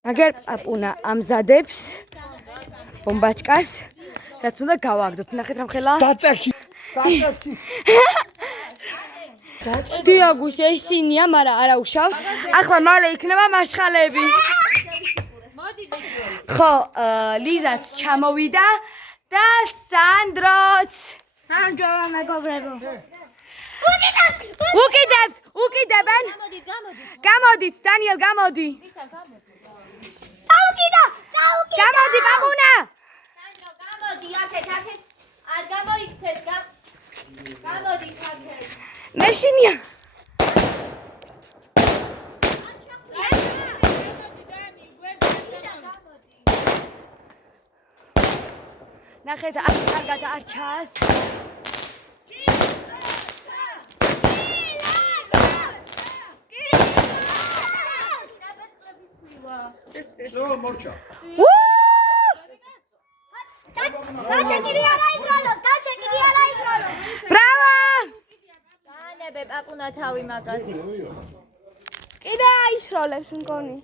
აგერ პაპუნა ამზადებს ბომბაჭკას, რაც უნდა გავაგდოთ. ნახეთ რა ხელა. დაწეხი. დიაგუს ესინია, მაგრამ არა უშავ. ახლა მალე იქნება მარშხალები. ხო, ლიზაც ჩამოვიდა და სანდროც. ამჯერა მეგობრებო. უკიდებენ. გამოდით, დანიელ, გამოდი. წავკიდა. გამოდი, პაპუნა. გამოდი, აქეთ. არ გამოიქცეთ, გამოდი აქეთ. მეშინია. ნახეთ, აქ კარგად არ ჩას. ნო, მორჩა. გაჩეკილი არა ისროლოს. ბრავო! განებე პაპუნა თავი მაგას. კიდე აისროლებს მგონი.